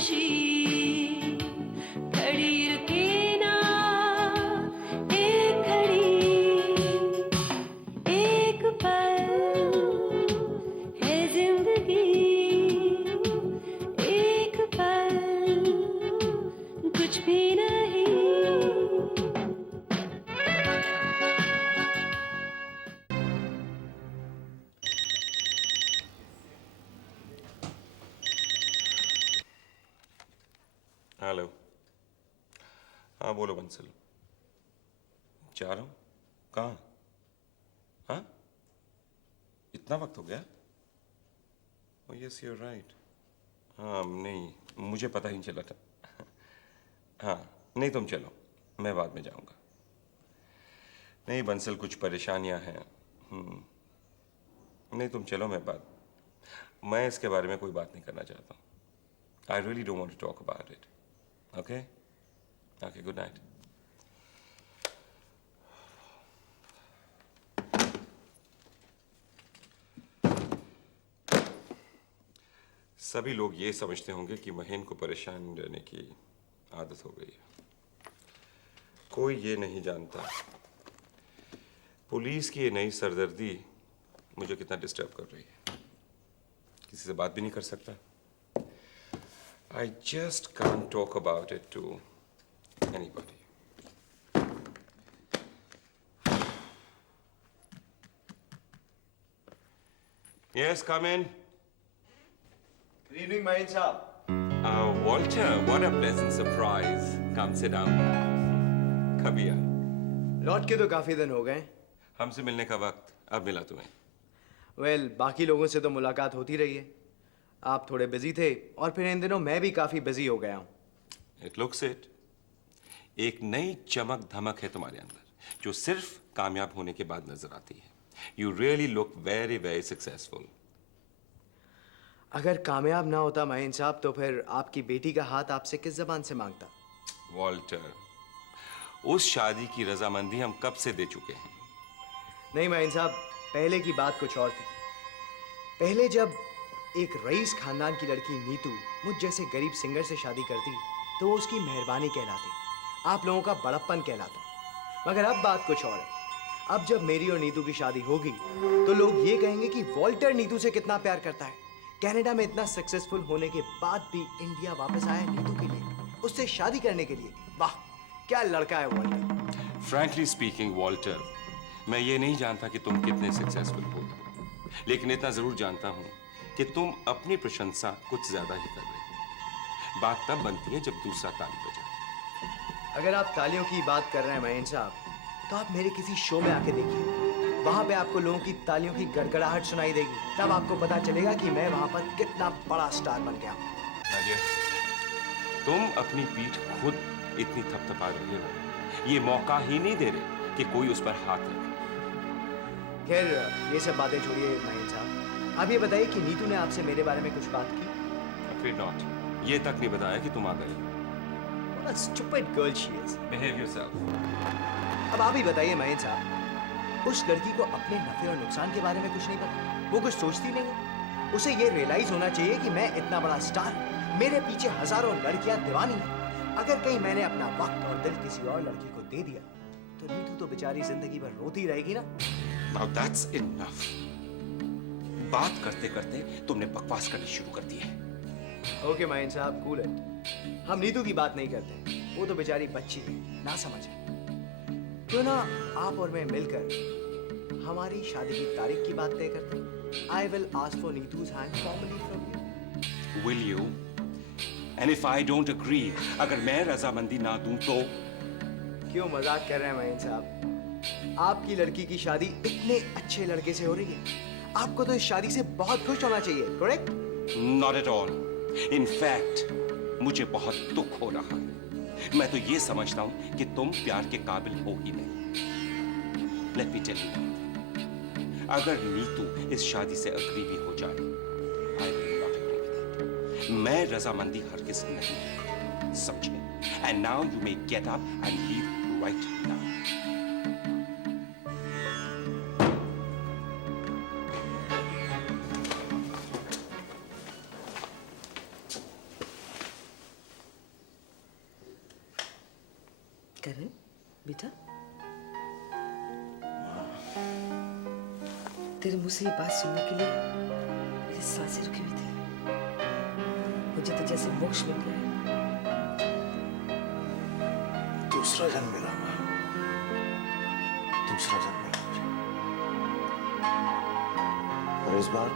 खुशी खड़ी रुके ना एक घड़ी, एक पल है जिंदगी, एक पल कुछ भी नहीं। हेलो। हाँ बोलो बंसल। जा रहा हूँ। कहाँ? हाँ, इतना वक्त हो गया? Oh yes you are right. हाँ नहीं, मुझे पता ही नहीं चला था। हाँ नहीं, तुम चलो, मैं बाद में जाऊँगा। नहीं बंसल, कुछ परेशानियाँ हैं। नहीं तुम चलो, मैं इसके बारे में कोई बात नहीं करना चाहता हूँ। I really don't want to talk about it. Okay okay, good night. सभी लोग ये समझते होंगे कि महीन को परेशान रहने की आदत हो गई है। कोई ये नहीं जानता पुलिस की ये नई सरदर्दी मुझे कितना डिस्टर्ब कर रही है। किसी से बात भी नहीं कर सकता। I just can't talk about it to anybody. Yes, come in. Good evening, Mahin साहब। Walter, what a pleasant surprise. Come sit down. कभी आए? लौट के तो काफी दिन हो गए। हमसे मिलने का वक्त अब मिला तुम्हें। वेल, बाकी लोगों से तो मुलाकात होती रही है। आप थोड़े बिजी थे और फिर इन दिनों मैं भी काफी बिजी हो गया हूँ। It looks it. एक नई चमक धमक है तुम्हारे अंदर जो सिर्फ कामयाब होने के बाद नजर आती है। You really look very, very successful. अगर कामयाब ना होता माहिन साहब तो फिर आपकी बेटी का हाथ आपसे किस जबान से मांगता? वॉल्टर, उस शादी की रजामंदी हम कब से दे चुके हैं। नहीं माहिन साहब, पहले की बात कुछ और थी। पहले जब एक रईस खानदान की लड़की नीतू मुझ जैसे गरीब सिंगर से शादी करती तो वो उसकी मेहरबानी कहलाती, आप लोगों का बड़प्पन कहलाता। मगर अब बात कुछ और है। अब जब मेरी और नीतू की शादी होगी तो लोग ये कहेंगे कि वॉल्टर नीतू से कितना प्यार करता है। कनाडा में इतना सक्सेसफुल होने के बाद भी इंडिया वापस आया नीतू के लिए, उससे शादी करने के लिए। वाह, क्या लड़का है वॉल्टर। फ्रैंकली स्पीकिंग वॉल्टर, मैं ये नहीं जानता कि तुम कितने सक्सेसफुल हो, लेकिन इतना जरूर जानता हूं कि तुम अपनी प्रशंसा कुछ ज्यादा ही कर रहे हो। बात तब बनती है जब दूसरा ताली बजाए। अगर आप तालियों की बात कर रहे हैं महेंद्र साहब, तो आप मेरे किसी शो में आके देखिए। वहां पे आपको लोगों की तालियों की गड़गड़ाहट सुनाई देगी। तब आपको पता चलेगा कि मैं वहां पर कितना बड़ा स्टार बन गया हूं। नाजिया, तुम अपनी पीठ खुद इतनी थपथपा रहे हो, ये मौका ही नहीं दे रहे कि कोई उस पर हाथ रखे। खैर, ये सब बातें छोड़िए महेंद्र साहब। आप ये बताइए कि नीतू ने आपसे मेरे बारे में कुछ बात की? Afraid not. ये तक नहीं बताया कि तुम आ गए। What a stupid girl she is. Behave yourself. अब आप ही बताइए महेंद्र साहब, उस लड़की को अपने नफे और नुकसान के बारे में कुछ नहीं पता? वो कुछ सोचती नहीं है? उसे ये रियलाइज होना चाहिए कि मैं इतना बड़ा स्टार हूं, मेरे पीछे हजारों लड़कियां दीवानी हैं। अगर कहीं मैंने अपना वक्त और दिल किसी और लड़की को दे दिया तो नीतू तो बेचारी जिंदगी भर रोती रहेगी ना। Now that's enough. बात करते करते तुमने बकवास करनी शुरू कर दी है। ओके महेंद्र साहब, कूल इट। हम नीतू की बात नहीं करते, वो तो बेचारी बच्ची है, ना समझ है। क्यों ना आप और मैं मिलकर हमारी शादी की तारीख की बात तय करते हैं। I will ask for Neetu's hand formally from you. Will you? And if I don't agree, अगर मैं रजामंदी ना दूं तो? क्यों मजाक कर रहे हैं महेंद्र साहब? आपकी लड़की की शादी इतने अच्छे लड़के से हो रही है, आपको तो इस शादी से बहुत खुश होना चाहिए, correct? Not at all. In fact, मुझे बहुत दुख हो रहा है। मैं तो ये समझता हूं कि तुम प्यार के काबिल हो ही नहीं। Let me tell you, अगर नीतू इस शादी से अग्री भी हो जाए, I will not agree with it. मैं रजामंदी हरगिज नहीं, समझे? And now you may get up and leave right now. बेटा, तेरे मुंह से ये बात सुनने के लिए मेरी सांसें रुकी हुई थी। मुझे तो जैसे मोक्ष मिल गया है। दूसरा जन्म मिला माँ, दूसरा जन्म मिला मुझे। और इस बार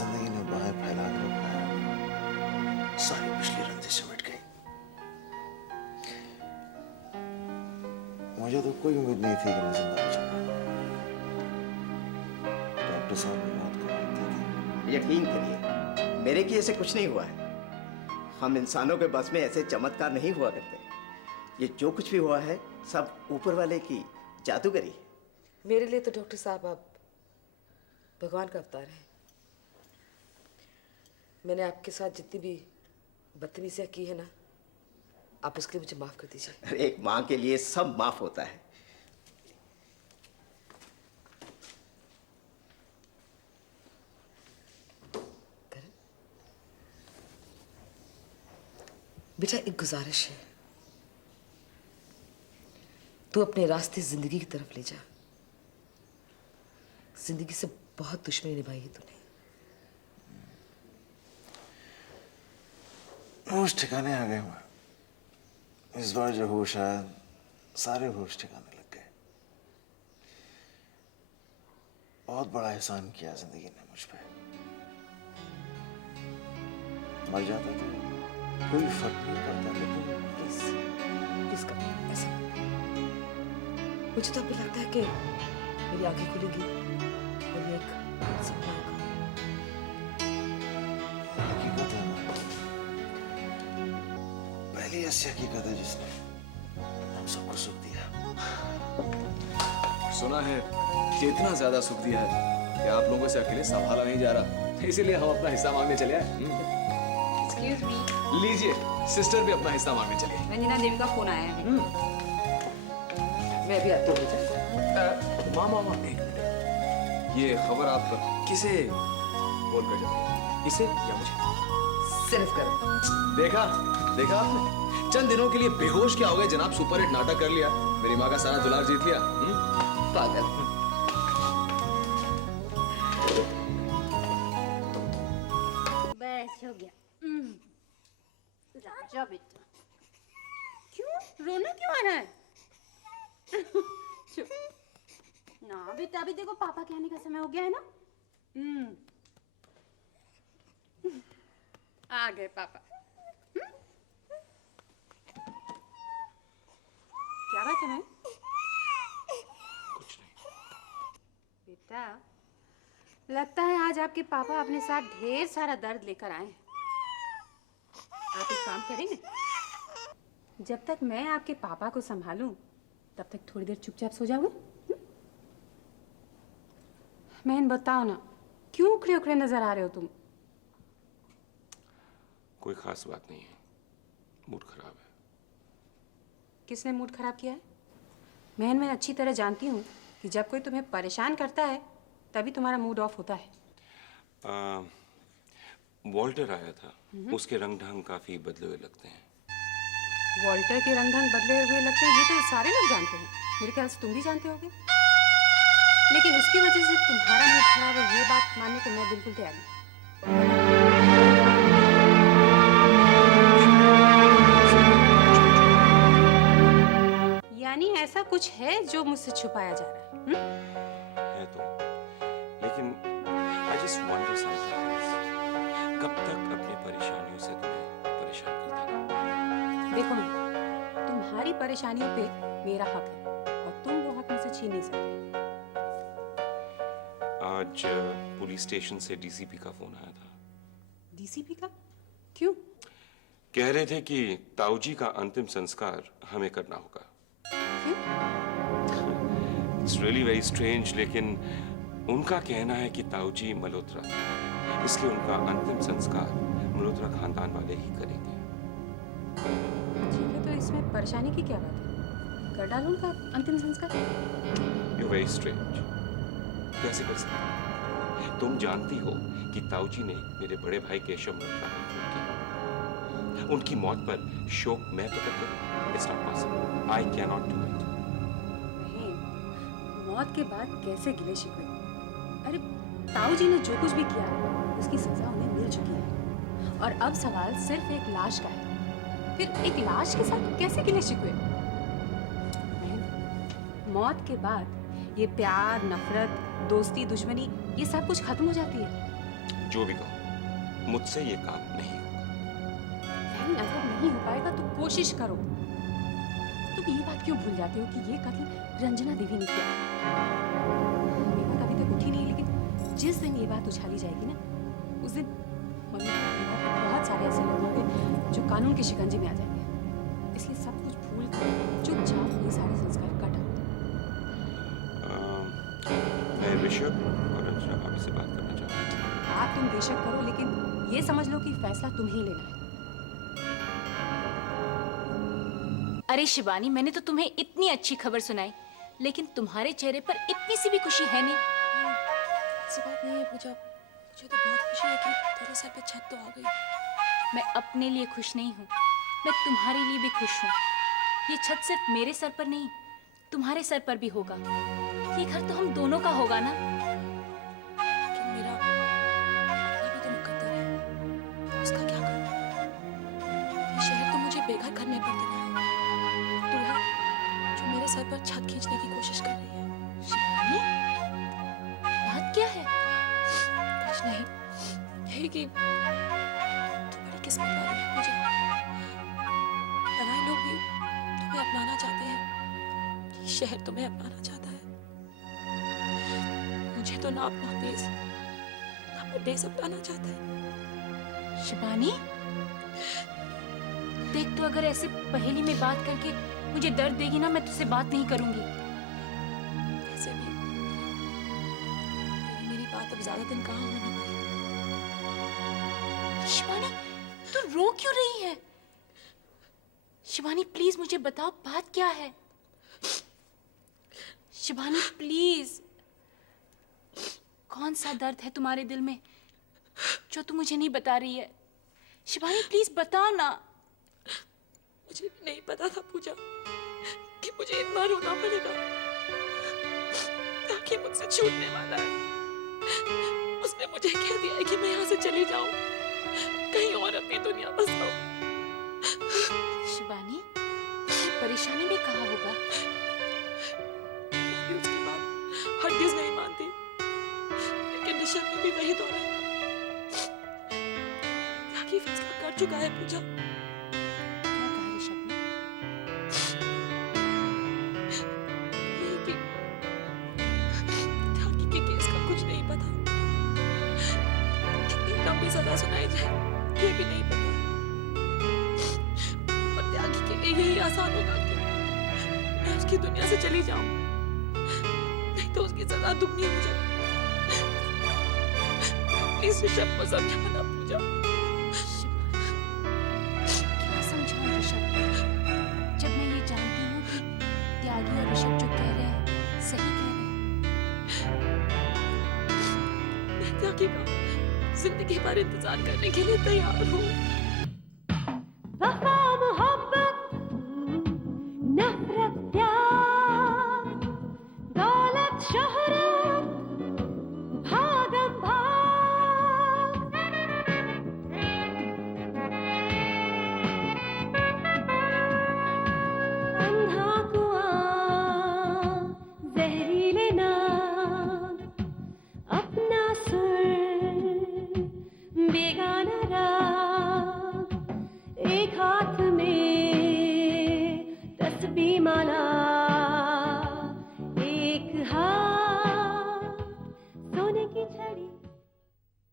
जिंदगी ने बाहें फैला कर रखा, सारी पिछली रंजिशें मिट गई। मुझे तो कोई उम्मीद नहीं थी कि मैं जिंदा बचूंगा। डॉक्टर साहब ने बात कर दी थी। यकीन करिए, मेरे की ऐसे कुछ नहीं हुआ है। हम इंसानों के बस में ऐसे चमत्कार नहीं हुआ करते। ये जो कुछ भी हुआ है सब ऊपर वाले की जादूगरी है। मेरे लिए तो डॉक्टर साहब आप भगवान का अवतार है। मैंने आपके साथ जितनी भी बदतमीजियां की है ना, आप उसके लिए मुझे माफ कर दीजिए। अरे एक माँ के लिए सब माफ होता है। करण, बेटा एक गुजारिश है, तू अपने रास्ते जिंदगी की तरफ ले जा। जिंदगी से बहुत दुश्मनी निभाई है तूने। होश ठिकाने आ गए माँ। इस बार जो होश आया, सारे होश ठिकाने लग गए। बहुत बड़ा एहसान किया जिंदगी ने मुझ पे। मर जाता तो कोई फर्क नहीं पड़ता, लेकिन प्लीज प्लीज कर ऐसा मत। मुझे तो अभी लगता है कि मेरी आंखें खुलेगी और ये एक सपना होगा। हकीकत है माँ, पहली ऐसी हकीकत है जिसने हम सबको सुख दिया। सुना है कि इतना ज्यादा सुख दिया है कि आप लोगों से अकेले संभाला नहीं जा रहा, इसीलिए हम अपना हिस्सा मांगने चले आए। एक्सक्यूज मी, लीजिए, सिस्टर भी अपना हिस्सा मांगने चली है। रंजना देवी का फोन आया है। मैं भी आती हूँ बेटा। मामा एक मिनट, ये खबर आप किसे बोल कर जाओगे, इसे या मुझे? सिर्फ कर देखा देखा आपने, चंद दिनों के लिए बेहोश क्या हो गए जनाब, सुपरहिट नाटक कर लिया, मेरी माँ का सारा दुलार जीत लिया। पागल। बस हो गया। राजा बेटा, क्यों रोना क्यों आ रहा है? चुप ना बेटा, अभी देखो पापा के आने का समय हो गया है ना। आ गए पापा। क्या बात है मैं? कुछ नहीं। बेटा, लगता है आज आपके पापा अपने साथ ढेर सारा दर्द लेकर आए हैं। आप एक काम करेंगे, जब तक मैं आपके पापा को संभालूं तब तक थोड़ी देर चुपचाप सो जाओगे। मैंने बताओ ना, क्यों उखड़े उखड़े नजर आ रहे हो तुम? कोई खास बात नहीं है, मूड खराब है। किसने मूड खराब किया है? मैं अच्छी तरह जानती हूँ कि जब कोई तुम्हें परेशान करता है तभी तुम्हारा मूड ऑफ होता है। वॉल्टर आया था, उसके रंग ढंग काफी बदले हुए लगते हैं। वॉल्टर के रंग ढंग बदले हुए लगते हैं, ये तो सारे लोग जानते हैं। मेरे ख्याल से तुम भी जानते होगे। लेकिन उसकी वजह से तुम्हारा मूड खराब है, ये बात मानने को मैं बिल्कुल तैयार नहीं। यानी ऐसा कुछ है जो मुझसे छुपाया जा रहा है। है तो, लेकिन I just wonder sometimes, कब तक अपनी परेशानियों से तुम्हें परेशान करता रहूं? देखो ना, तुम्हारी परेशानियों पे मेरा हक है और तुम वो हक मुझसे छीन नहीं सकते। आज पुलिस स्टेशन से डीसीपी का फोन आया था। डीसीपी का? क्यों? कह रहे थे कि ताऊजी का अंतिम संस्कार हमें करना होगा। इट्स रियली वेरी स्ट्रेंज, लेकिन उनका कहना है कि ताऊजी मल्होत्रा, इसलिए उनका अंतिम संस्कार मल्होत्रा खानदान वाले ही करेंगे। ठीक है, तो इसमें परेशानी की क्या बात है? कर डालो उनका अंतिम संस्कार। यू वेरी स्ट्रेंज, कैसे कर सकते हो? तुम जानती हो कि ताऊजी ने मेरे बड़े भाई केशव मल्होत्रा को खून किया। उनकी मौत पर शोक मैं प्रकट करूं? It's not possible. I cannot do it. नहीं, मौत के बाद कैसे गिले शिकवे? अरे ताऊ जी ने जो कुछ भी किया उसकी सजा उन्हें मिल चुकी है और अब सवाल सिर्फ एक लाश का है। फिर एक लाश के साथ कैसे गिले शिकवे? बहन, मौत के बाद ये प्यार, नफरत, दोस्ती, दुश्मनी ये सब कुछ खत्म हो जाती है। जो भी कहो, मुझसे ये काम नहीं होगा। बहन, अगर नहीं हो पाएगा तो कोशिश करो। तुम ये बात क्यों भूल जाते हो कि ये कत्ल रंजना देवी ने किया? ये बात अभी तक उठी नहीं, लेकिन जिस दिन ये बात उछाली जाएगी ना, उस दिन मम्मी के परिवार के बहुत सारे ऐसे लोग होंगे जो कानून के शिकंजे में आ जाएंगे। इसलिए सब कुछ भूल कर चुपचाप ये सारे संस्कार कटा। मैं ऋषभ और रंजना भाभी से बात करना चाहता हूँ। आप तुम बेशक करो, लेकिन ये समझ लो कि फैसला तुम्हें ही लेना है। अरे शिवानी, मैंने तो तुम्हें इतनी अच्छी खबर सुनाई, लेकिन तुम्हारे चेहरे पर इतनी सी भी खुशी है नहीं। ऐसी बात नहीं है पूजा, मुझे तो बहुत खुशी है कि तेरे सर पे छत तो आ गई। मैं अपने लिए खुश नहीं हूँ, मैं तुम्हारे लिए भी खुश हूँ। ये छत सिर्फ मेरे सर पर नहीं, तुम्हारे सर पर भी होगा। ये घर तो हम दोनों का होगा ना। लेकिन मेरा अपना भी तो मुकद्दर है, उसका क्या करूं? ये शहर तो मुझे बेघर करने पर देना है। तू है जो मेरे सर पर छत खींचने की कोशिश कर रही है। शिवानी, बात क्या है? कुछ नहीं, यही कि तू बड़ी किस्मत वाली है मुझे। बनाए लोग भी तुम्हें अपनाना चाहते हैं, ये शहर तुम्हें अपनाना चाहता है। मुझे तो ना अपना देश, ना परदेस अपनाना चाहता है। शिवानी, देख, तो अगर ऐसे पहेली में बात करके मुझे दर्द देगी ना, मैं तुझसे बात नहीं करूंगी। ऐसे भी मेरी बात अब ज्यादा दिन कहाँ होने वाली। शिवानी, तू रो क्यों रही है? शिवानी प्लीज मुझे बताओ, बात क्या है? शिवानी प्लीज, कौन सा दर्द है तुम्हारे दिल में जो तू मुझे नहीं बता रही है? शिवानी प्लीज बताओ ना। मुझे भी नहीं पता था पूजा कि मुझे इतना रोना पड़ेगा, ताकि मुझसे छूटने वाला है। उसने मुझे कह दिया है कि मैं यहाँ से चली जाऊं, कहीं और अपनी दुनिया बसाऊं। शिवानी, परेशानी में कहा होगा? मैं उसकी बात हरगिज नहीं मानती, लेकिन ऋषभ ने भी वही दोहराया। त्यागी फैसला कर चुका है पूजा। क्या कहा ऋषभ ने? यही कि त्यागी के केस का कुछ नहीं पता, कितनी लंबी सजा सुनाई जाए ये भी नहीं पता। और त्यागी के लिए यही आसान होगा कि मैं उसकी दुनिया से चली जाऊं, नहीं तो उसकी सजा दुगनी हो जाए। प्लीज ऋषभ को समझाना पूजा। क्या समझाऊं ऋषभ को? जब मैं ये जानती हूँ कि त्यागी और ऋषभ जो कह रहे हैं सही कह रहे हैं। मैं त्यागी का जिंदगी भर इंतजार करने के लिए तैयार हूँ।